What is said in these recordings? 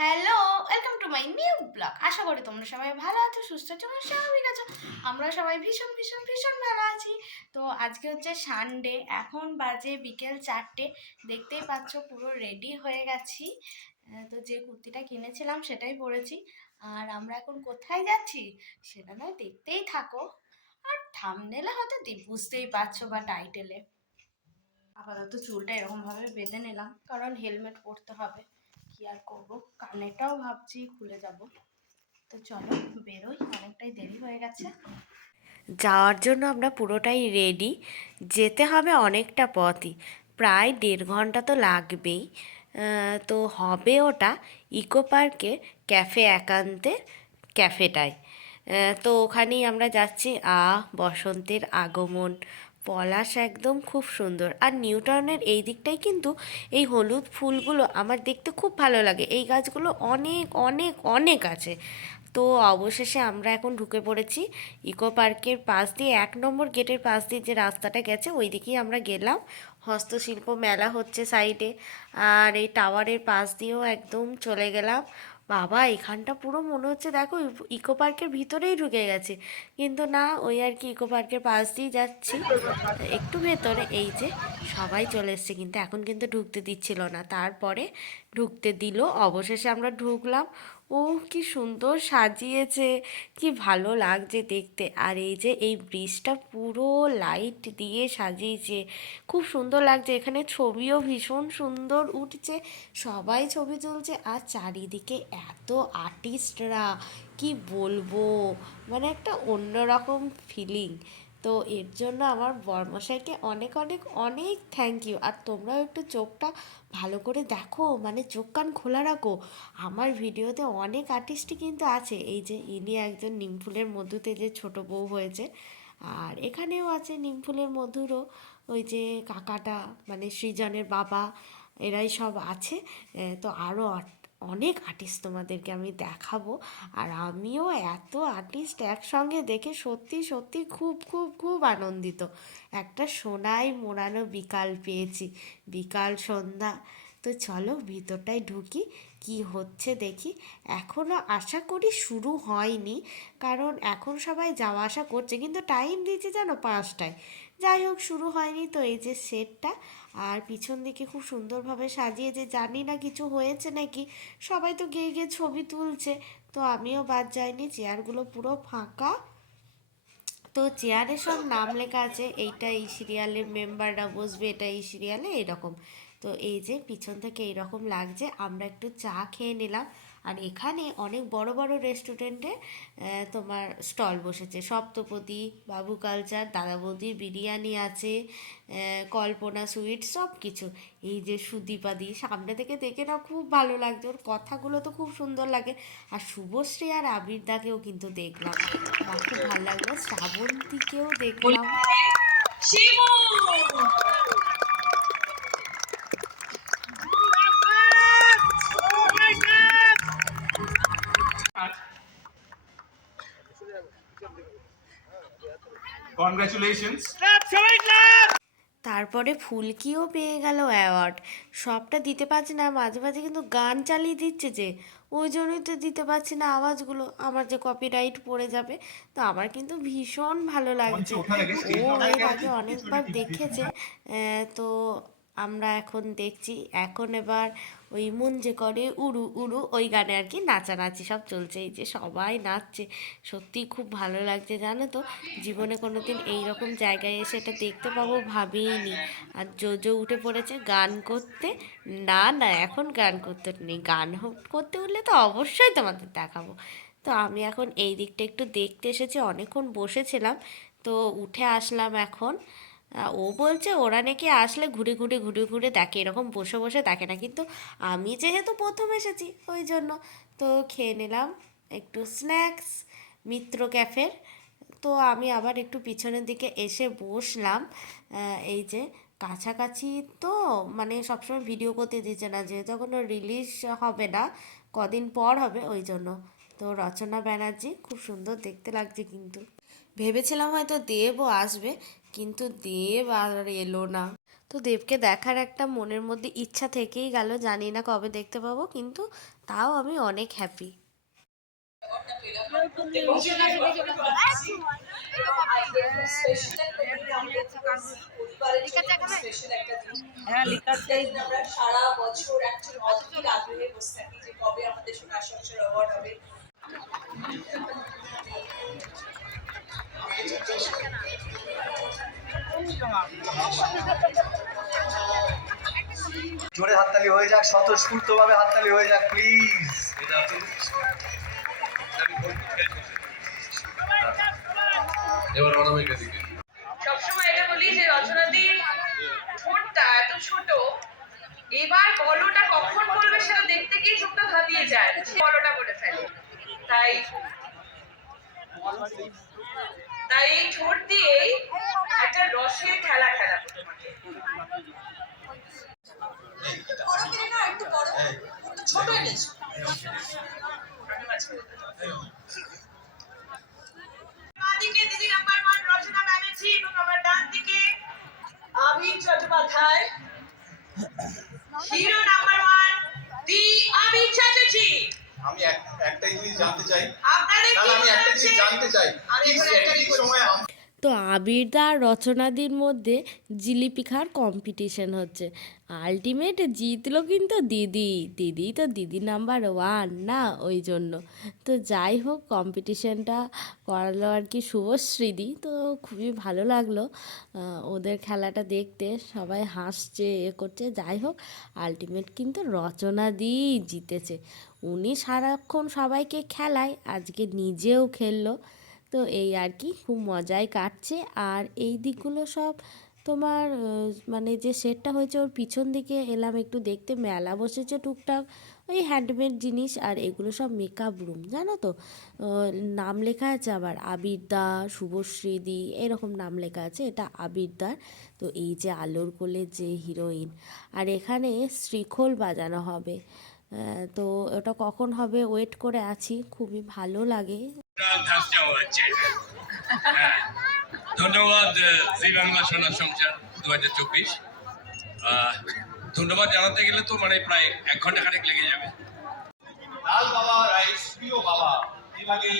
Hello welcome to my new blog আশা করি তোমরা সবাই ভালো আছো, সুস্থ আছো, এবং স্বাভাবিক আছো। আমরা সবাই ভীষণ ভীষণ ভীষণ ভালো আছি। তো আজকে হচ্ছে সানডে এখন বাজে বিকেল চারটে। দেখতেই পাচ্ছ, পুরো রেডি হয়ে গেছি। তো যে কুর্তিটা কিনেছিলাম সেটাই পরেছি। আর আমরা এখন কোথায় যাচ্ছি সেটা নয়, দেখতেই থাকো। আর থামনেলে হয়তো বুঝতেই পারছ বা টাইটেলে আপাতত চুলটা এরকমভাবে বেঁধে নিলাম, কারণ হেলমেট পরতে হবে। কি আর করব? কানেরটাও ভাবছি, খুলে যাব। তো চলো, বেরোই, অনেকটাই দেরি হয়ে গেছে। যাওয়ার জন্য আমরা পুরোটাই রেডি যেতে হবে অনেকটা পথই। প্রায় দেড় ঘণ্টা তো লাগবেই। তো হবে ওটা ইকো পার্কে ক্যাফে একান্তে ক্যাফেটায়। তো ওখানেই আমরা যাচ্ছি। আ, বসন্তের আগমন, পলাশ একদম খুব সুন্দর। আর নিউটাউনের এই দিকটাই কিন্তু এই হলুদ ফুলগুলো আমার দেখতে খুব ভালো লাগে। এই গাছগুলো অনেক অনেক অনেক আছে। তো অবশেষে আমরা এখন ঢুকে পড়েছি ইকো পার্কের পাশ দিয়ে, এক নম্বর গেটের পাশ দিয়ে যে রাস্তাটা গেছে ওই দিকেই আমরা গেলাম। হস্তশিল্প মেলা হচ্ছে সাইডে আর এই টাওয়ারের পাশ দিয়েও একদম চলে গেলাম। বাবা, এখানটা পুরো মনে হচ্ছে দেখো, ইকো পার্কের ভিতরেই ঢুকে গেছে। কিন্তু না, ওই আর কি ইকো পার্কের পাশ দিয়ে যাচ্ছি। একটু ভেতরে, এই যে সবাই চলে এসছে কিন্তু এখন কিন্তু ঢুকতে দিচ্ছিল না। তারপরে ঢুকতে দিল। অবশেষে আমরা ঢুকলাম। ও কি সুন্দর সাজিয়েছে, কি ভালো লাগছে দেখতে। আর এই যে, এই ব্রিজটা পুরো লাইট দিয়ে সাজিয়েছে। খুব সুন্দর লাগছে, এখানে ছবিও ভীষণ সুন্দর উঠছে। সবাই ছবি তুলছে, আর চারিদিকে এত আর্টিস্টরা কি বলব? মানে একটা অন্যরকম ফিলিং তো এর জন্য আমার বর্মশাইকে অনেক অনেক অনেক থ্যাংক ইউ আর তোমরাও একটু চোখটা ভালো করে দেখো মানে চোখ, কান খোলা রাখো। আমার ভিডিওতে অনেক আর্টিস্টই কিন্তু আছে। এই যে ইনি একজন নিমফুলের মধুতে যে ছোট বউ হয়েছে, আর এখানেও আছে নিমফুলের মধুরও। ওই যে কাকাটা মানে সৃজনের বাবা, এরাই সব আছে। তো আরও অনেক আর্টিস্ট তোমাদেরকে আমি দেখাবো। আর আমিও এত আর্টিস্ট একসঙ্গে দেখে সত্যি সত্যি খুব খুব খুব আনন্দিত। একটা সোনায় মোড়ানো বিকাল পেয়েছি। বিকাল সন্ধ্যা। তো চলো ভিতরটায় ঢুকি, কি হচ্ছে দেখি। এখনও আশা করি শুরু হয়নি, কারণ এখন সবাই যাওয়া আসা করছে, কিন্তু টাইম দিয়েছে জানো পাঁচটায়। যাই হোক, শুরু হয়নি তো এই যে সেটটা আর পিছন দিকে খুব সুন্দরভাবে সাজিয়েছে জানি না কিছু হয়েছে নাকি, সবাই তো গিয়ে গিয়ে ছবি তুলছে। তো আমিও বাদ যাইনি, চেয়ারগুলো পুরো ফাঁকা। তো চেয়ারে সব নাম লেখা আছে, এইটা এই সিরিয়ালের মেম্বাররা বসবে, এটা এই সিরিয়ালে, এরকম। তো এই যে পিছন থেকে এইরকম লাগছে, আমরা একটু চা খেয়ে নিলাম। আর এখানে অনেক বড় বড় রেস্টুরেন্টে তোমার স্টল বসেছে। সপ্তপদী, বাবু কালচার দাদা বৌদির বিরিয়ানি আছে কল্পনা সুইট সব কিছু এই যে সুদীপাদি, সামনে থেকে দেখে না খুব ভালো লাগছে। ওর কথাগুলো তো খুব সুন্দর লাগে। আর শুভশ্রী আর আবির দাকেও কিন্তু দেখলাম। আমার খুব ভালো লাগল। শ্রাবন্তীকেও দেখলাম। Congratulations. তারপরে ফুলকিও পেয়ে গেল অ্যাওয়ার্ড সবটা দিতে পারছি না মাঝে মাঝে কিন্তু গান চালিয়ে দিচ্ছে যে ওই জন্যই তো দিতে পারছি না আওয়াজগুলো। আমার যে কপিরাইট পড়ে যাবে তো আমার কিন্তু ভীষণ ভালো লাগছে। ও এর আগে আগে অনেকবার দেখেছে। আহ, তো আমরা এখন দেখছি। এখন এবার ওই মন যে করে উড়ু উড়ু ওই গানে আর কি নাচানাচি, সব চলছে। এই যে সবাই নাচছে, সত্যিই খুব ভালো লাগছে জানো তো? জীবনে কোনো দিন এইরকম জায়গায় এসে এটা দেখতে পাবো ভাবিনি। আর জোজো উঠে পড়েছে গান করতে। না না, এখন গান করতে নেই। গান করতে উঠলে তো অবশ্যই তোমাদের দেখাবো। তো আমি এখন এই দিকটা একটু দেখতে এসেছি, অনেকক্ষণ বসেছিলাম। তো উঠে আসলাম এখন। ও বলছে ওরা নাকি আসলে ঘুরে ঘুরে ঘুরে ঘুরে দেখে, এরকম বসে বসে দেখে না। কিন্তু আমি যেহেতু প্রথম এসেছি, ওই জন্য। তো খেয়ে নিলাম একটু স্ন্যাক্স, মিত্র ক্যাফের। তো আমি আবার একটু পিছনের দিকে এসে বসলাম। এই যে কাছাকাছি তো মানে সবসময় ভিডিও করতে দিচ্ছে না, যেহেতু এখনও রিলিজ হবে না, কদিন পর হবে, ওই জন্য। তো রচনা ব্যানার্জি খুব সুন্দর দেখতে লাগছে কিন্তু। ভেবেছিলাম হয়তো দেবও আসবে, কিন্তু দেব আর এলো না। তো দেবকে দেখার একটা মনের মধ্যে ইচ্ছা থেকেই গেল, জানি না কবে দেখতে পাবো, কিন্তু তাও আমি অনেক হ্যাপি সারা বছর জোরে হাততালি হয়ে যাক স্বতঃস্ফূর্ত ভাবে হাততালি হয়ে যাক প্লিজ এবার অনামিকা দিকে। সবসময় এটা বলি যে রচনাদির ঠোঁটটা এত ছোট এবার বলটা কখন বলবে সেটা দেখতে গিয়ে চোখটা ধাঁধিয়ে যায়। বলটা বলে ফেলে। তাই তাই এই ঠোঁট দিয়েই একটা রসের খেলা খেলাবো তোমাকে। Chattopadhyay. Hero number one the Abir Chatterjee. আমি এক- একটা জিনিস জানতে চাই। আমি একটা জিনিস জানতে চাই। সময় আম- তো আবিরদা আর রচনাদির মধ্যে জিলিপি খাওয়ার কম্পিটিশন হচ্ছে। আলটিমেট জিতলো কিন্তু দিদি। দিদি তো দিদি নাম্বার ওয়ান না ওই জন্য তো যাই হোক কম্পিটিশনটা করালো আর কি শুভশ্রীদি। তো খুবই ভালো লাগল ওদের খেলাটা দেখতে। সবাই হাসছে এ করছে। যাই হোক আলটিমেট কিন্তু রচনা দিয়েই জিতেছে। উনি সারাক্ষণ সবাইকে খেলায়, আজকে নিজেও খেললো। তো এই আর কি, খুব মজায় কাটছে। আর এই দিকগুলো সব তোমার মানে যে সেটটা হয়েছে, ওর পিছন দিকে এলাম একটু দেখতে। মেলা বসেছে টুকটাক, ওই হ্যান্ডমেড জিনিস আর এগুলো সব মেকআপ রুম জানো তো? নাম লেখা আছে আবার আবিরদা শুভশ্রীদি, এরকম নাম লেখা আছে, এটা আবিরদার তো এই যে আলোর কোলের যে হিরোইন আর এখানে শ্রীখোল বাজানো হবে। তো ওটা কখন হবে? ওয়েট করে আছি। খুবই ভালো লাগে। ধন্যবাদ জি বাংলা সোনার সংসার দু হাজার চব্বিশ ধন্যবাদ জানাতে গেলে তো মানে প্রায় এক ঘণ্টা খানেক লেগে যাবে। লাল বাবা রাইস প্রিয় বাবা বিভাগে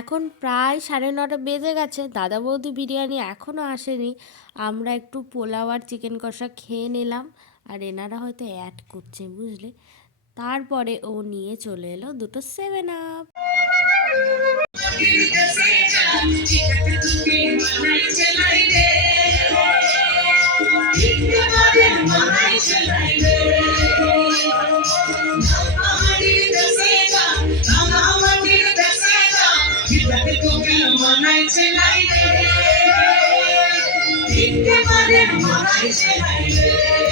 এখন প্রায় সাড়ে নটা বেজে গেছে। দাদা বৌদি বিরিয়ানি এখনও আসেনি। আমরা একটু পোলাও আর চিকেন কষা খেয়ে নিলাম। আর এনারা হয়তো অ্যাড করছে বুঝলে? তারপরে ও নিয়ে চলে এলো দুটো সেভেন আপ সুন্দরী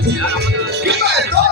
起来咱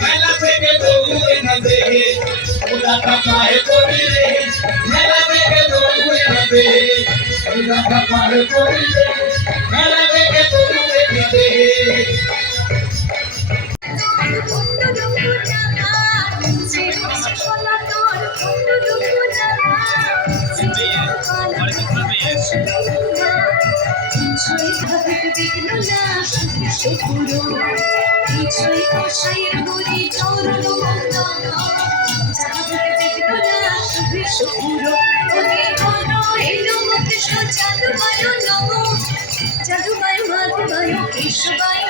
মেলা থেকে বহু না দেহে ওরা পাপায় করিলে মেলা থেকে বহু না দেহে ওরা পাপায় করিলে মেলা থেকে বহু না দেহে Thank you. কিছুই আশায় বলি চরণ শুভ্র ওরে ঘন এলো কৃষ্ণ চাঁদ বায়ু নম চাঁদ বায়ু মাধ বায়ু কৃষ্ণ বায়ু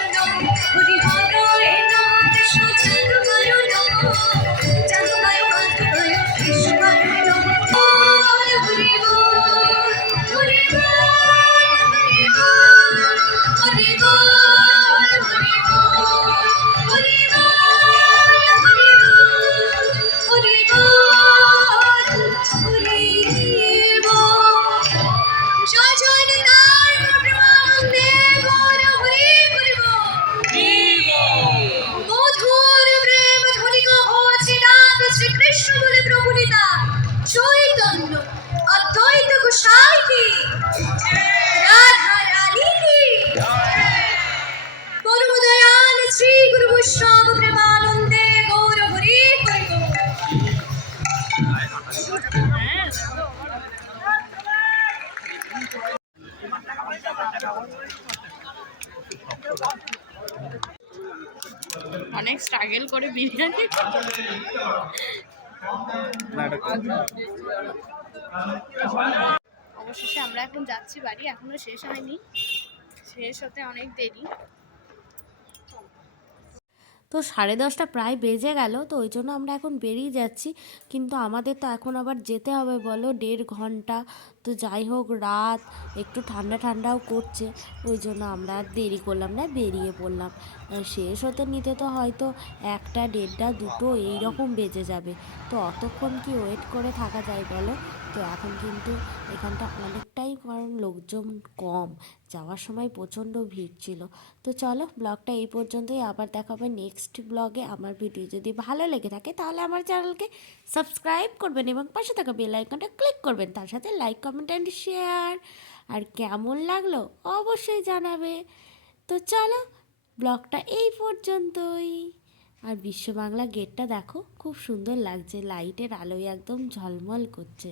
স্ট্রাগল করে বিরিয়ানি অবশেষে আমরা এখন যাচ্ছি বাড়ি এখনও শেষ হয়নি। শেষ হতে অনেক দেরি। তো সাড়ে দশটা প্রায় বেজে গেল, তো ওই জন্য আমরা এখন বেরিয়ে যাচ্ছি। কিন্তু আমাদের তো এখন আবার যেতে হবে বলো, দেড় ঘণ্টা। তো যাই হোক, রাত একটু ঠান্ডা ঠান্ডাও করছে, ওই জন্য আমরা আর দেরি করলাম না, বেরিয়ে পড়লাম। শেষ হতে নিতে তো হয়তো একটা, দেড়টা, দুটো এই রকম বেজে যাবে। তো অতক্ষণ কি ওয়েট করে থাকা যায় বলো? তো এখন কিন্তু এখানটা অনেকটাই কারণ লোকজন কম। যাওয়ার সময় প্রচণ্ড ভিড় ছিল। তো চলো ব্লগটা এই পর্যন্তই। আবার দেখা হবে নেক্সট ব্লগে আমার ভিডিও যদি ভালো লেগে থাকে তাহলে আমার চ্যানেলকে সাবস্ক্রাইব করবেন এবং পাশে থাকা বেল আইকনটা ক্লিক করবেন। তার সাথে লাইক কমেন্ট অ্যান্ড শেয়ার আর কেমন লাগল অবশ্যই জানাবে। তো চলো ব্লগটা এই পর্যন্তই। আর বিশ্ব বাংলা গেটটা দেখো, খুব সুন্দর লাগছে। লাইটের আলোয় একদম ঝলমল করছে।